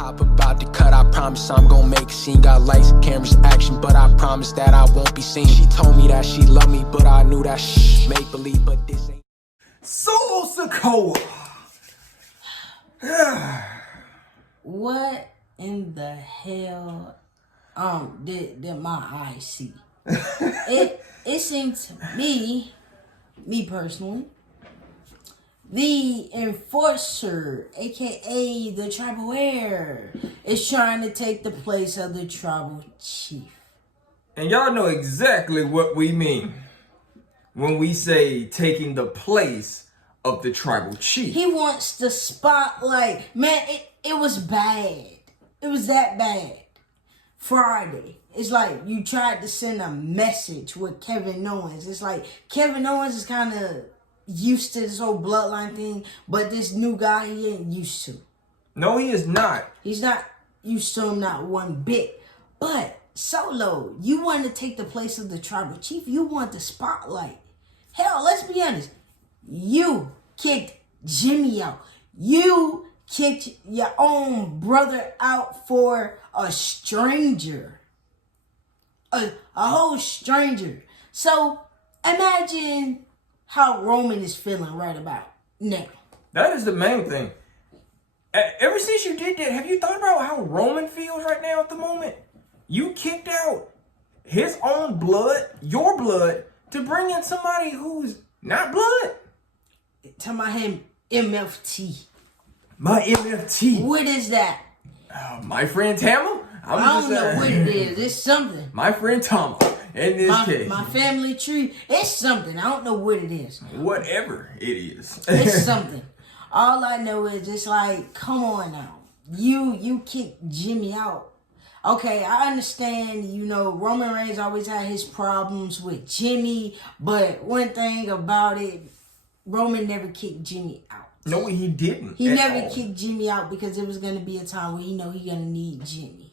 hop about to cut, I promise I'm gonna make a scene. Got lights, cameras, action, but I promise that I won't be seen. She told me that she loved me, but I knew that shh, make believe, but this ain't. Solo Sikoa. What in the hell did my eyes see? It seemed to me personally, the enforcer, aka the tribal heir, is trying to take the place of the tribal chief. And y'all know exactly what we mean when we say taking the place of the tribal chief. He wants the spotlight. Man, it was bad. It was that bad. Friday. It's like you tried to send a message with Kevin Owens. It's like Kevin Owens is kind of used to this whole bloodline thing, but this new guy, he ain't used to. No, he is not. He's not used to him, not one bit. But Solo, you want to take the place of the tribal chief. You want the spotlight. Hell, let's be honest. You kicked Jimmy out. You kicked your own brother out for a stranger. A whole stranger. So imagine how Roman is feeling right about now. That is the main thing. Ever since you did that, have you thought about how Roman feels right now at the moment? You kicked out his own blood, your blood, to bring in somebody who's not blood. Tell my him MFT. My MFT. What is that? My friend Tama? I don't know what it is. It's something. My friend Tama. In this case. My family tree. It's something. I don't know what it is. Whatever it is. It's something. All I know is it's like, come on now. You kicked Jimmy out. Okay, I understand, Roman Reigns always had his problems with Jimmy, but one thing about it, Roman never kicked Jimmy out. No, he didn't. He never kicked Jimmy out because it was going to be a time where he know he going to need Jimmy.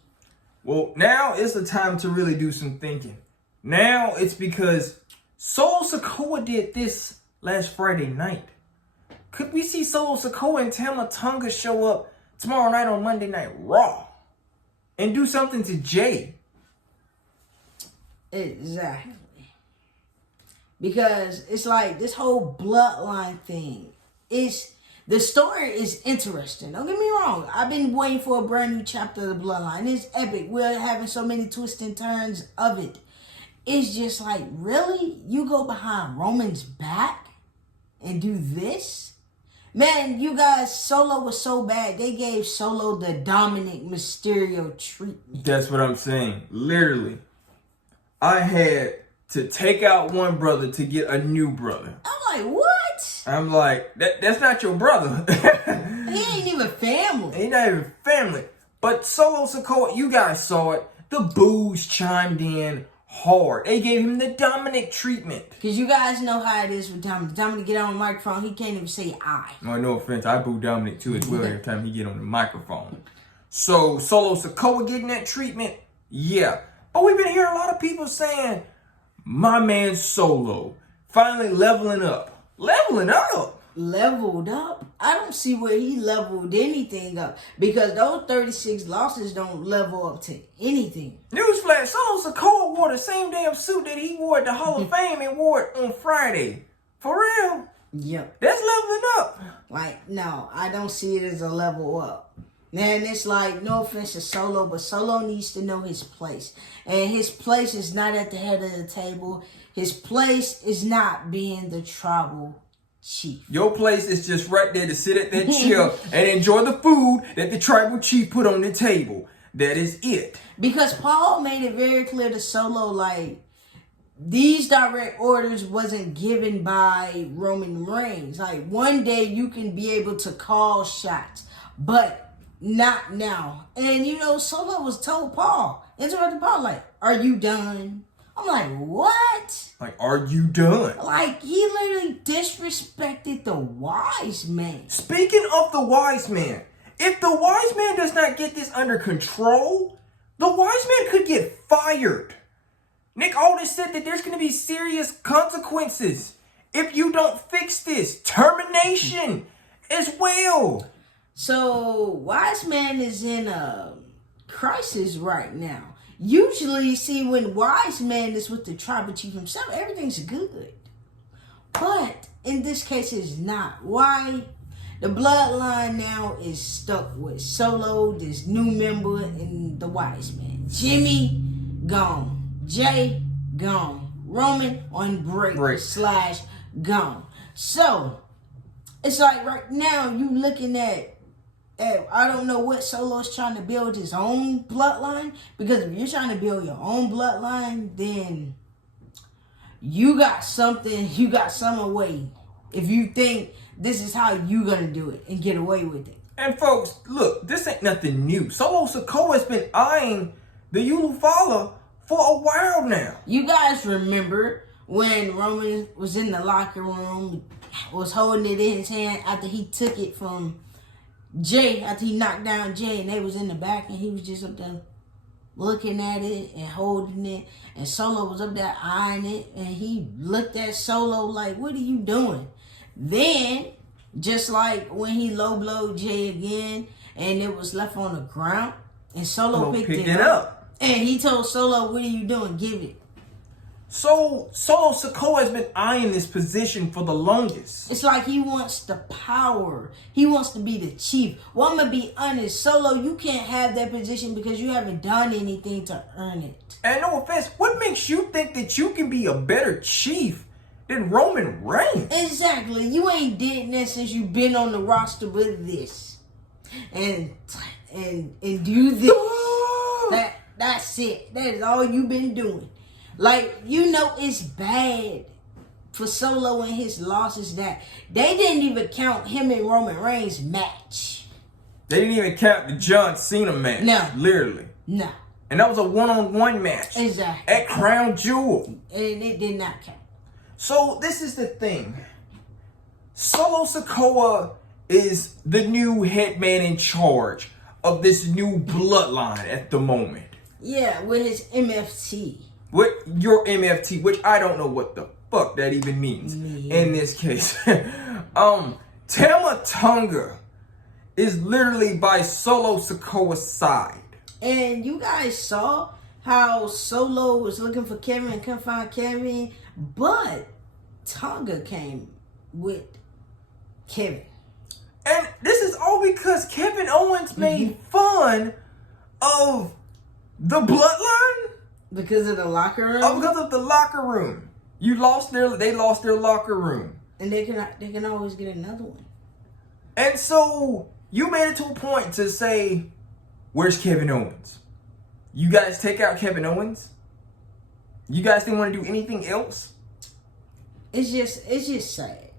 Well, now it's the time to really do some thinking. Now it's because Solo Sikoa did this last Friday night. Could we see Solo Sikoa and Tama Tonga show up tomorrow night on Monday Night Raw and do something to Jay? Exactly. Because it's like this whole bloodline thing. The story is interesting. Don't get me wrong. I've been waiting for a brand new chapter of the bloodline. It's epic. We're having so many twists and turns of it. It's just like, really? You go behind Roman's back and do this? Man, you guys, Solo was so bad. They gave Solo the Dominic Mysterio treatment. That's what I'm saying. Literally. I had to take out one brother to get a new brother. I'm like, what? I'm like, that's not your brother. He ain't even family. He not even family. But Solo Sikoa, you guys saw it. The boos chimed in hard. They gave him the Dominic treatment. Because you guys know how it is with Dominic. Dominic get on the microphone, he can't even say I. Well, no offense, I boo Dominic too as well every time he get on the microphone. So Solo Sikoa getting that treatment, yeah. But we've been hearing a lot of people saying, my man Solo finally leveling up. Leveling up? Leveled up? I don't see where he leveled anything up. Because those 36 losses don't level up to anything. Newsflash, Solo Sikoa wore the same damn suit that he wore at the Hall of Fame and wore it on Friday. For real? Yep. That's leveling up. Like, no, I don't see it as a level up. Man, it's like, no offense to Solo, but Solo needs to know his place. And his place is not at the head of the table. His place is not being the tribal chief. Your place is just right there to sit at that chair and enjoy the food that the tribal chief put on the table. That is it. Because Paul made it very clear to Solo, like, these direct orders wasn't given by Roman Reigns. Like, one day you can be able to call shots, but not now. And, Solo was told Paul, interrupted Paul, like, are you done? I'm like, what? Like, are you done? Like, he literally disrespected the wise man. Speaking of the wise man, if the wise man does not get this under control, the wise man could get fired. Nick Aldis said that there's going to be serious consequences if you don't fix this. Termination as well. So Wise Man is in a crisis right now. Usually, see, when Wise Man is with the tribal chief himself, everything's good. But in this case, it's not. Why? The bloodline now is stuck with Solo, this new member, and the Wise Man. Jimmy, gone. Jay, gone. Roman on break. / gone. So, it's like right now, you looking at I don't know what Solo's trying to build his own bloodline. Because if you're trying to build your own bloodline, then you got some way. If you think this is how you gonna do it and get away with it. And folks, look, this ain't nothing new. Solo Sikoa has been eyeing the Ulufala for a while now. You guys remember when Roman was in the locker room, was holding it in his hand after he took it from Jay, after he knocked down Jay, and they was in the back, and he was just up there looking at it and holding it, and Solo was up there eyeing it, and he looked at Solo like, what are you doing? Then, just like when he low blowed Jay again, and it was left on the ground, and Solo picked it up, and he told Solo, what are you doing? Give it. So Solo Sikoa has been eyeing this position for the longest. It's like he wants the power. He wants to be the chief. Well, I'm going to be honest. Solo, you can't have that position because you haven't done anything to earn it. And no offense, what makes you think that you can be a better chief than Roman Reigns? Exactly. You ain't did that since you've been on the roster with this. And do this. That's it. That is all you've been doing. Like, you know, it's bad for Solo and his losses that they didn't even count him and Roman Reigns match. They didn't even count the John Cena match. No. Literally. No. And that was a one-on-one match. Exactly. At Crown Jewel. And it did not count. So, this is the thing. Solo Sikoa is the new head man in charge of this new bloodline at the moment. Yeah, with his MFT. With your MFT, which I don't know what the fuck that even means in this case. Tama Tonga is literally by Solo Sikoa's side. And you guys saw how Solo was looking for Kevin and couldn't find Kevin, but Tonga came with Kevin. And this is all because Kevin Owens made fun of the bloodline. Because of the locker room? Oh, because of the locker room. They lost their locker room. And they can always get another one. And so you made it to a point to say, where's Kevin Owens? You guys take out Kevin Owens? You guys didn't want to do anything else? It's just sad.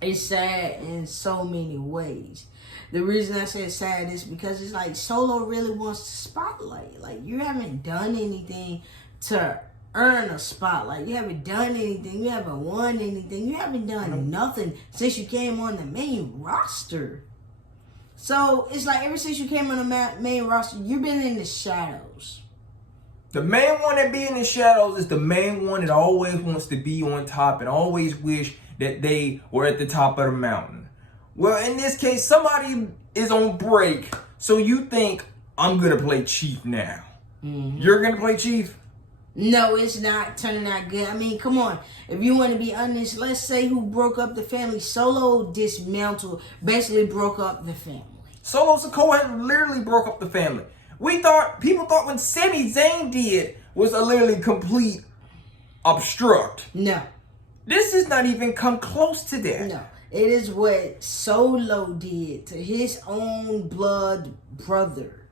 It's sad in so many ways. The reason I said sad is because it's like Solo really wants the spotlight. Like, you haven't done anything to earn a spotlight. You haven't done anything. You haven't won anything. You haven't done nothing since you came on the main roster. So, it's like ever since you came on the main roster, you've been in the shadows. The main one that be in the shadows is the main one that always wants to be on top and always wish that they were at the top of the mountain. Well, in this case, somebody is on break, so you think, I'm going to play Chief now. Mm-hmm. You're going to play Chief? No, it's not turning out good. I mean, come on. If you want to be honest, let's say who broke up the family. Solo Dismantled basically broke up the family. Solo Sikoa literally broke up the family. People thought when Sami Zayn did was a literally complete obstruct. No. This does not even come close to that. No. It is what Solo did to his own blood brother.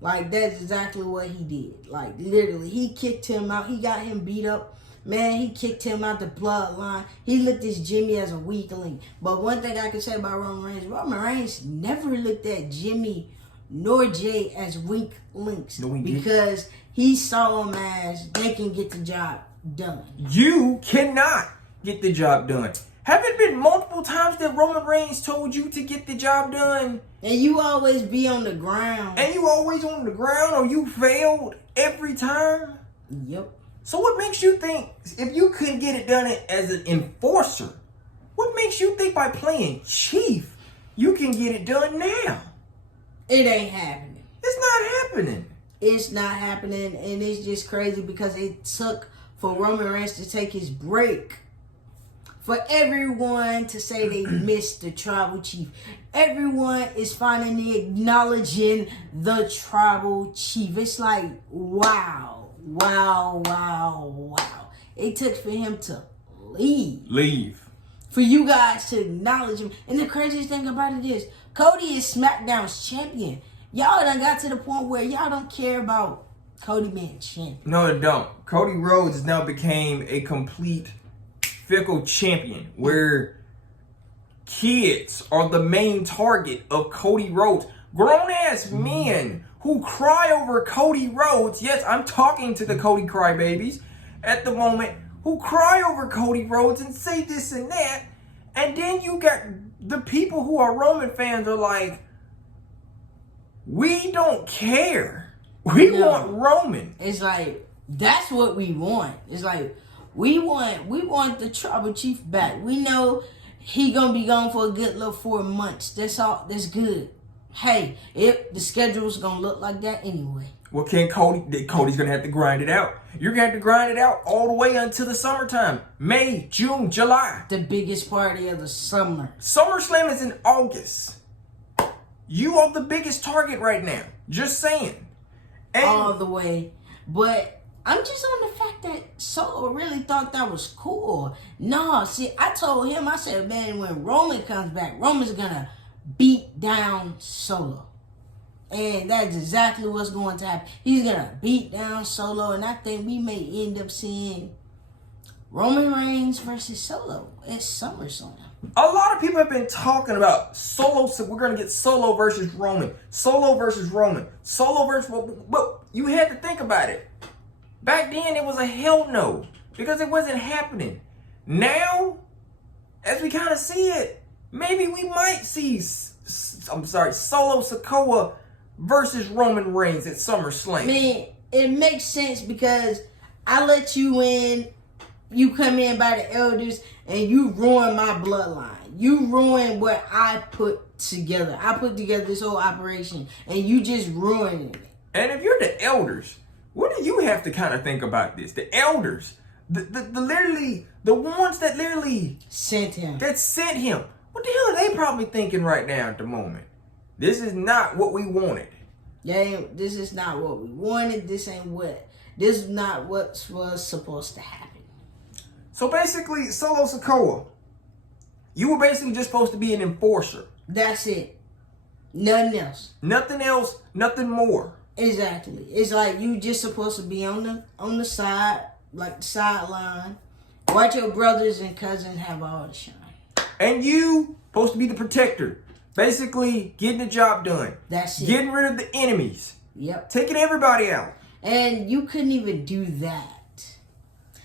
Like, that's exactly what he did. Like, literally, he kicked him out. He got him beat up. Man, he kicked him out the bloodline. He looked at Jimmy as a weakling. But one thing I can say about Roman Reigns never looked at Jimmy nor Jay as weak links. No, because he saw them as they can get the job done. You cannot get the job done. Haven't it been multiple times that Roman Reigns told you to get the job done? And you always be on the ground. And you always on the ground, or you failed every time? Yep. So what makes you think, if you couldn't get it done as an enforcer, what makes you think by playing Chief, You can get it done now. It ain't happening. It's not happening. It's not happening, and it's just crazy because it took for Roman Reigns to take his break. For everyone to say they missed the tribal chief. Everyone is finally acknowledging the tribal chief. It's like, wow, wow, wow, wow. It took for him to leave. For you guys to acknowledge him. And the craziest thing about it is, Cody is SmackDown's champion. Y'all done got to the point where y'all don't care about Cody being champion. No, they don't. Cody Rhodes has now became a complete fickle champion where kids are the main target of Cody Rhodes. Grown-ass men who cry over Cody Rhodes. Yes, I'm talking to the Cody crybabies at the moment, who cry over Cody Rhodes and say this and that. And then you got the people who are Roman fans are like, we don't care. We want Roman. It's like, that's what we want. It's like, we want the tribal chief back. We know he gonna be gone for a good little 4 months. That's all. That's good. Hey, if the schedule's gonna look like that anyway. Well, Cody's gonna have to grind it out. You're gonna have to grind it out all the way until the summertime. May, June, July. The biggest party of the summer. SummerSlam is in August. You are the biggest target right now. Just saying. And all the way. But I'm just on the fact that Solo really thought that was cool. No, see, I told him, I said, man, when Roman comes back, Roman's gonna beat down Solo. And that's exactly what's going to happen. He's gonna beat down Solo, and I think we may end up seeing Roman Reigns versus Solo at SummerSlam. A lot of people have been talking about Solo, so we're gonna get Solo versus Roman. Solo versus Roman. Solo versus, but you had to think about it. Back then, it was a hell no, because it wasn't happening. Now, as we kind of see it, maybe we might see, Solo Sikoa versus Roman Reigns at SummerSlam. Man, it makes sense because I let you in, you come in by the elders, and you ruin my bloodline. You ruin what I put together. I put together this whole operation, and you just ruining it. And if you're the elders, what do you have to kind of think about this? The elders, the ones that literally sent him. What the hell are they probably thinking right now at the moment? This is not what we wanted. Yeah, this is not what we wanted. This is not what was supposed to happen. So basically, Solo Sikoa, you were basically just supposed to be an enforcer. That's it. Nothing else. Nothing else, nothing more. Exactly. It's like you just supposed to be on the side, like the sideline. Watch your brothers and cousins have all the shine. And you supposed to be the protector. Basically, getting the job done. That's it. Getting rid of the enemies. Yep. Taking everybody out. And you couldn't even do that.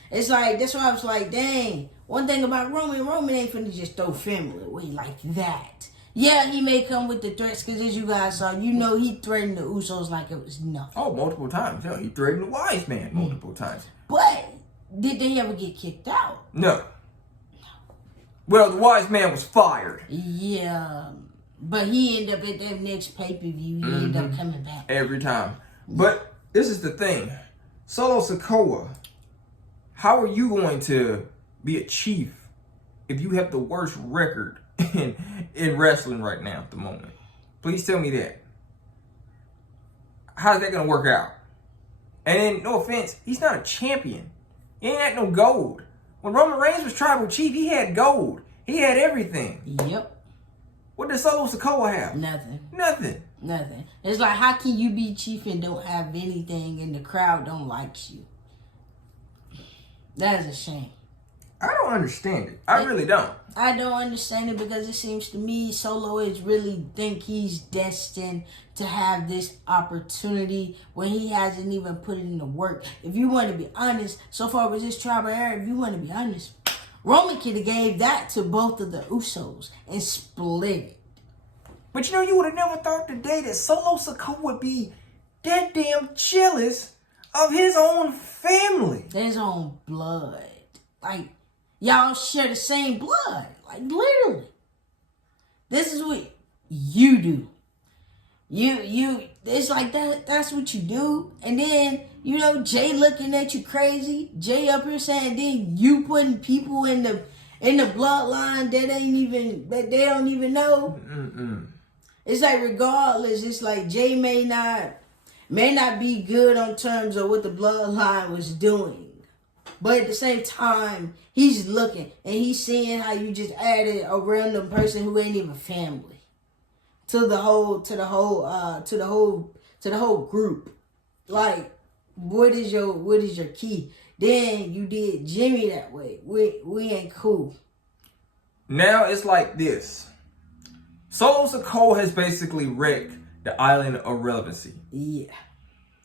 It's like, that's why I was like, dang. One thing about Roman ain't finna just throw family away like that. Yeah, he may come with the threats, because as you guys saw, you know he threatened the Usos like it was nothing. Oh, multiple times. Yeah, he threatened the wise man multiple times. But did they ever get kicked out? No. Well, the wise man was fired. Yeah. But he ended up at that next pay-per-view. He ended up coming back. Every time. But this is the thing. Solo Sikoa, how are you going to be a chief if you have the worst record in wrestling right now at the moment? Please tell me that. How's that going to work out? And then, no offense, he's not a champion. He ain't had no gold. When Roman Reigns was tribal chief, he had gold. He had everything. Yep. What does Solo Sikoa have? Nothing. It's like, how can you be chief and don't have anything and the crowd don't like you? That is a shame. I don't understand it. I really don't. I don't understand it because it seems to me Solo is really think he's destined to have this opportunity when he hasn't even put it in the work. If you want to be honest, so far with this tribal era, if you want to be honest, Roman could have gave that to both of the Usos and split it. But you know, you would have never thought today that Solo Sikoa would be that damn jealous of his own family. His own blood. Like, y'all share the same blood. Like, literally. This is what you do. It's like that's what you do. And then, you know, Jay looking at you crazy. Jay up here saying, then you putting people in the bloodline that they don't even know. It's like, regardless, it's like Jay may not be good on terms of what the bloodline was doing. But at the same time, he's looking and he's seeing how you just added a random person who ain't even family to the whole group. Like, what is your key? Then you did Jimmy that way. We ain't cool. Now it's like this. Solo Sikoa has basically wrecked the island of relevancy. Yeah.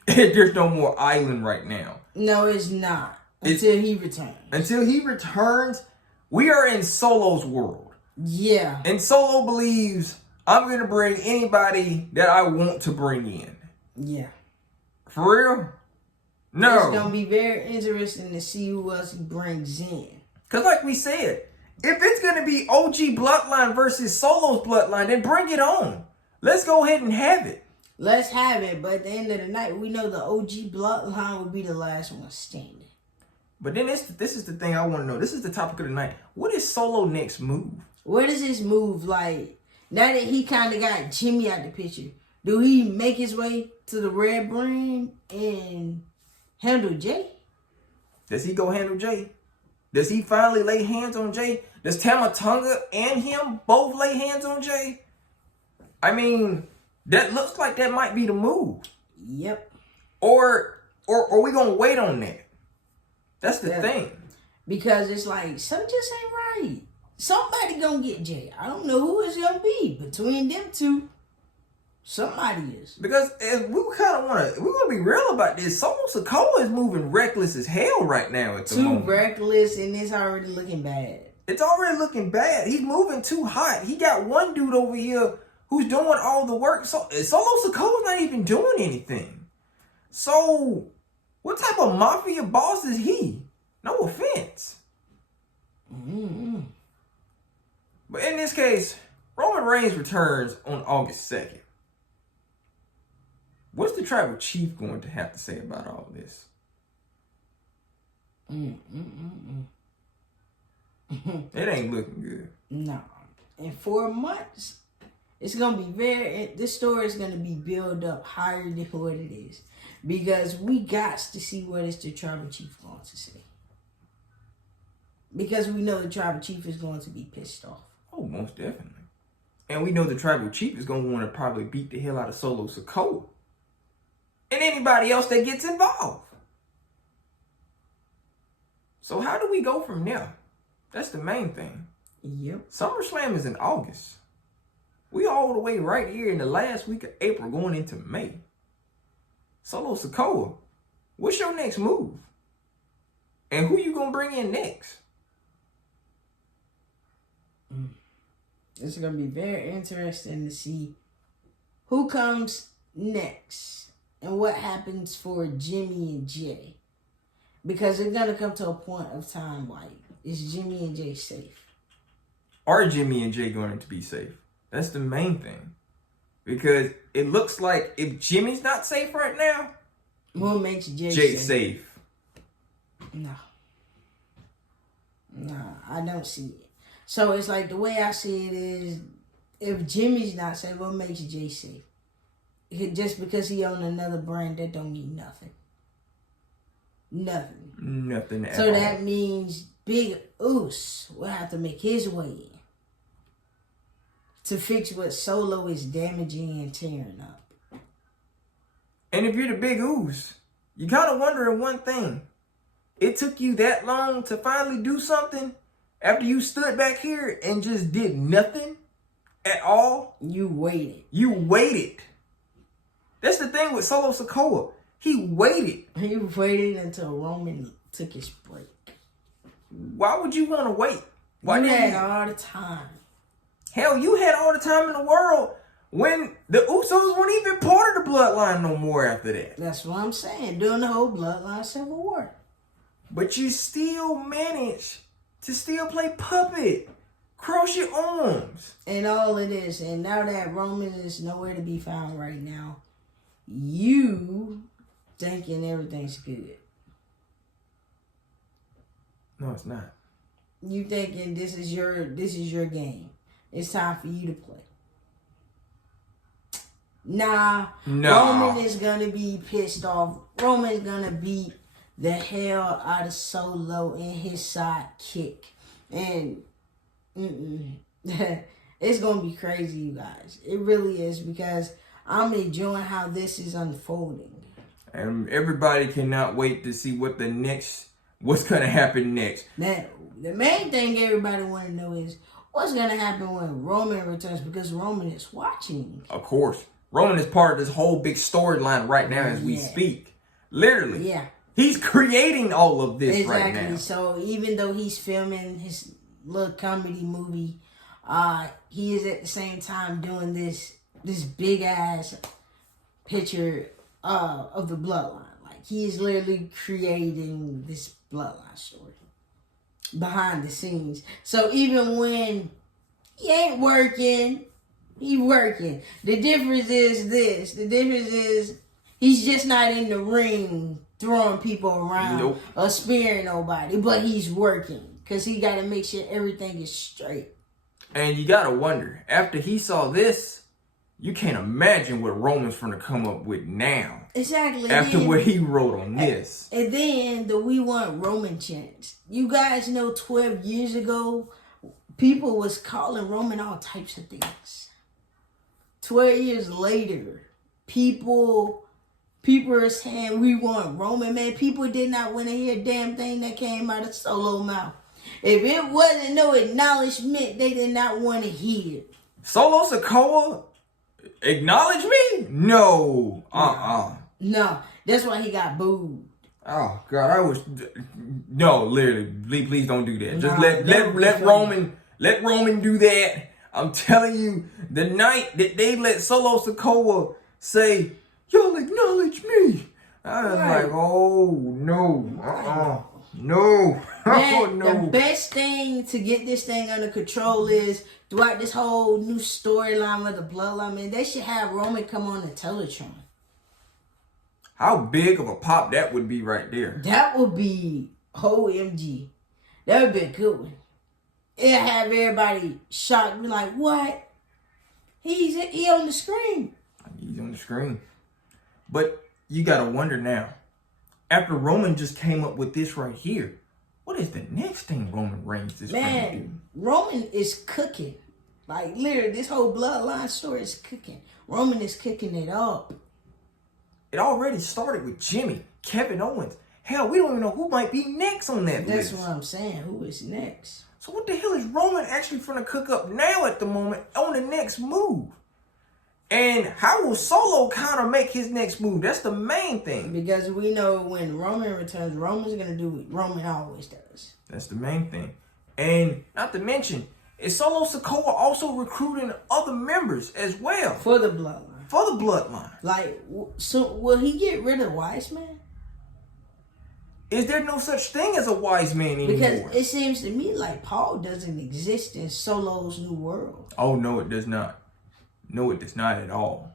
There's no more island right now. No, it's not. Until he returns. Until he returns, we are in Solo's world. Yeah. And Solo believes, I'm going to bring anybody that I want to bring in. Yeah. For real? No. It's going to be very interesting to see who else he brings in. Because like we said, if it's going to be OG Bloodline versus Solo's Bloodline, then bring it on. Let's go ahead and have it. Let's have it. But at the end of the night, we know the OG Bloodline will be the last one standing. But then this is the thing I want to know. This is the topic of the night. What is Solo next move? What is his move like? Now that he kind of got Jimmy out the picture, do he make his way to the Red Brain and handle Jay? Does he go handle Jay? Does he finally lay hands on Jay? Does Tama Tonga and him both lay hands on Jay? I mean, that looks like that might be the move. Yep. Or are we gonna wait on that? That's the thing. Because it's like, something just ain't right. Somebody gonna get Jay. I don't know who it's gonna be. Between them two, somebody is. Because if we kind of want to, we're gonna be real about this. Solo Sikoa is moving reckless as hell right now at the moment. Too reckless, and it's already looking bad. It's already looking bad. He's moving too hot. He got one dude over here who's doing all the work. So Solo Sikoa's not even doing anything. So what type of mafia boss is he? No offense. Mm-hmm. But in this case, Roman Reigns returns on August 2nd. What's the tribal chief going to have to say about all this? It ain't looking good. No. In 4 months, it's going to be this story is going to be built up higher than what it is. Because we got to see what is the tribal chief going to say. Because we know the tribal chief is going to be pissed off. Oh, most definitely. And we know the tribal chief is going to want to probably beat the hell out of Solo Sikoa. And anybody else that gets involved. So how do we go from there? That's the main thing. Yep. SummerSlam is in August. We all the way right here in the last week of April going into May. Solo Sikoa, what's your next move? And who you going to bring in next? It's going to be very interesting to see who comes next and what happens for Jimmy and Jay. Because it's going to come to a point of time like, is Jimmy and Jay safe? Are Jimmy and Jay going to be safe? That's the main thing. Because it looks like if Jimmy's not safe right now, what makes Jay safe? No, I don't see it. So it's like the way I see it is, if Jimmy's not safe, what makes Jay safe? Just because he owns another brand, that don't mean nothing. Nothing at all. So that means Big Uso will have to make his way in to fix what Solo is damaging and tearing up. And if you're the Big Uso, you kind of wondering one thing. It took you that long to finally do something after you stood back here and just did nothing at all? You waited. You waited. That's the thing with Solo Sikoa. He waited. He waited until Roman took his break. Why would you want to wait? Why you had all the time. Hell, you had all the time in the world when the Usos weren't even part of the bloodline no more after that. That's what I'm saying. During the whole bloodline civil war. But you still managed to still play puppet. Cross your arms. And all of this. And now that Roman is nowhere to be found right now, you thinking everything's good. No, it's not. You thinking this is your game. It's time for you to play. Nah. Roman is gonna be pissed off. Roman's gonna beat the hell out of Solo and his sidekick. And it's gonna be crazy, you guys. It really is, because I'm enjoying how this is unfolding. And everybody cannot wait to see what's gonna happen next. Now, the main thing everybody want to know is what's gonna happen when Roman returns, because Roman is watching. Of course. Roman is part of this whole big storyline right now as we speak. Literally. Yeah. He's creating all of this right now. Exactly. So even though he's filming his little comedy movie, he is at the same time doing this big ass picture of the bloodline. Like, he is literally creating this bloodline story behind the scenes. So even when he ain't working, he's working. The difference is this. The difference is he's just not in the ring throwing people around or spearing nobody, but he's working because he got to make sure everything is straight. And you got to wonder, after he saw this, you can't imagine what Roman's going to come up with now. Exactly. After what he wrote on this. And then the We Want Roman chants. You guys know 12 years ago, people was calling Roman all types of things. 12 years later, people are saying we want Roman. Man, people did not want to hear a damn thing that came out of Solo mouth. If it wasn't no acknowledgement, they did not want to hear. Solo Sikoa acknowledge me? No. No, that's why he got booed. Oh God, no, literally, please don't do that. Just Nah, let Roman do that. I'm telling you, the night that they let Solo Sikoa say, "Y'all acknowledge me," I was like, "Oh no, no, Man, oh no." The best thing to get this thing under control is throughout this whole new storyline with the bloodline. Man, they should have Roman come on the Teletron. How big of a pop that would be right there. That would be OMG. That would be a good one. It'll have everybody shocked, be like, "What? He on the screen." He's on the screen. But you gotta wonder now, after Roman just came up with this right here, what is the next thing Roman Reigns is going to do? Roman is cooking. Like, literally, this whole bloodline story is cooking. Roman is cooking it up. It already started with Jimmy, Kevin Owens. Hell, we don't even know who might be next on that list. That's what I'm saying. Who is next? So what the hell is Roman actually going to cook up now at the moment on the next move? And how will Solo kind of make his next move? That's the main thing. Because we know when Roman returns, Roman's going to do what Roman always does. That's the main thing. And not to mention, is Solo Sikoa also recruiting other members as well? For the bloodline. For the bloodline. Like, so will he get rid of Wise Man? Is there no such thing as a wise man anymore? Because it seems to me like Paul doesn't exist in Solo's new world. Oh, no, it does not. No, it does not at all.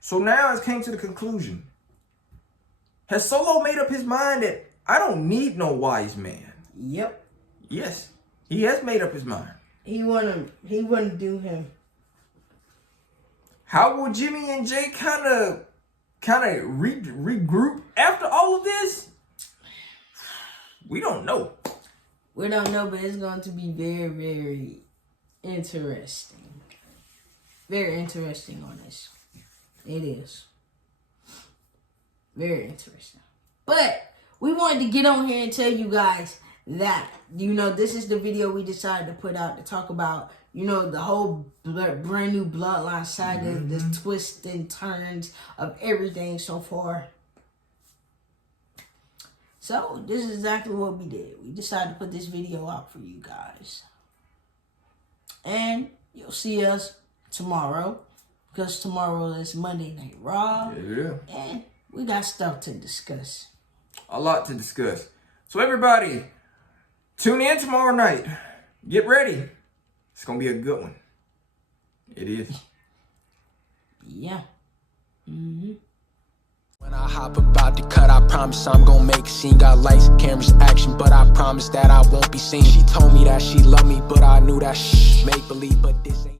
So now it came to the conclusion. Has Solo made up his mind that I don't need no wise man? Yep. Yes, he has made up his mind. He wanna do him. How will Jimmy and Jay kind of regroup after all of this? We don't know. We don't know, but it's going to be very, very interesting. Very interesting on this. It is. Very interesting. But we wanted to get on here and tell you guys that, this is the video we decided to put out to talk about, the whole brand new bloodline saga, the twists and turns of everything so far. So, this is exactly what we did. We decided to put this video out for you guys. And you'll see us tomorrow, because tomorrow is Monday Night Raw. Yeah. And we got stuff to discuss. A lot to discuss. So everybody, tune in tomorrow night. Get ready. It's gonna be a good one. It is. Yeah. When I hop about to cut, I promise I'm gonna make a scene. Got lights, cameras, action, but I promise that I won't be seen. She told me that she loved me, but I knew that make believe, but this ain't.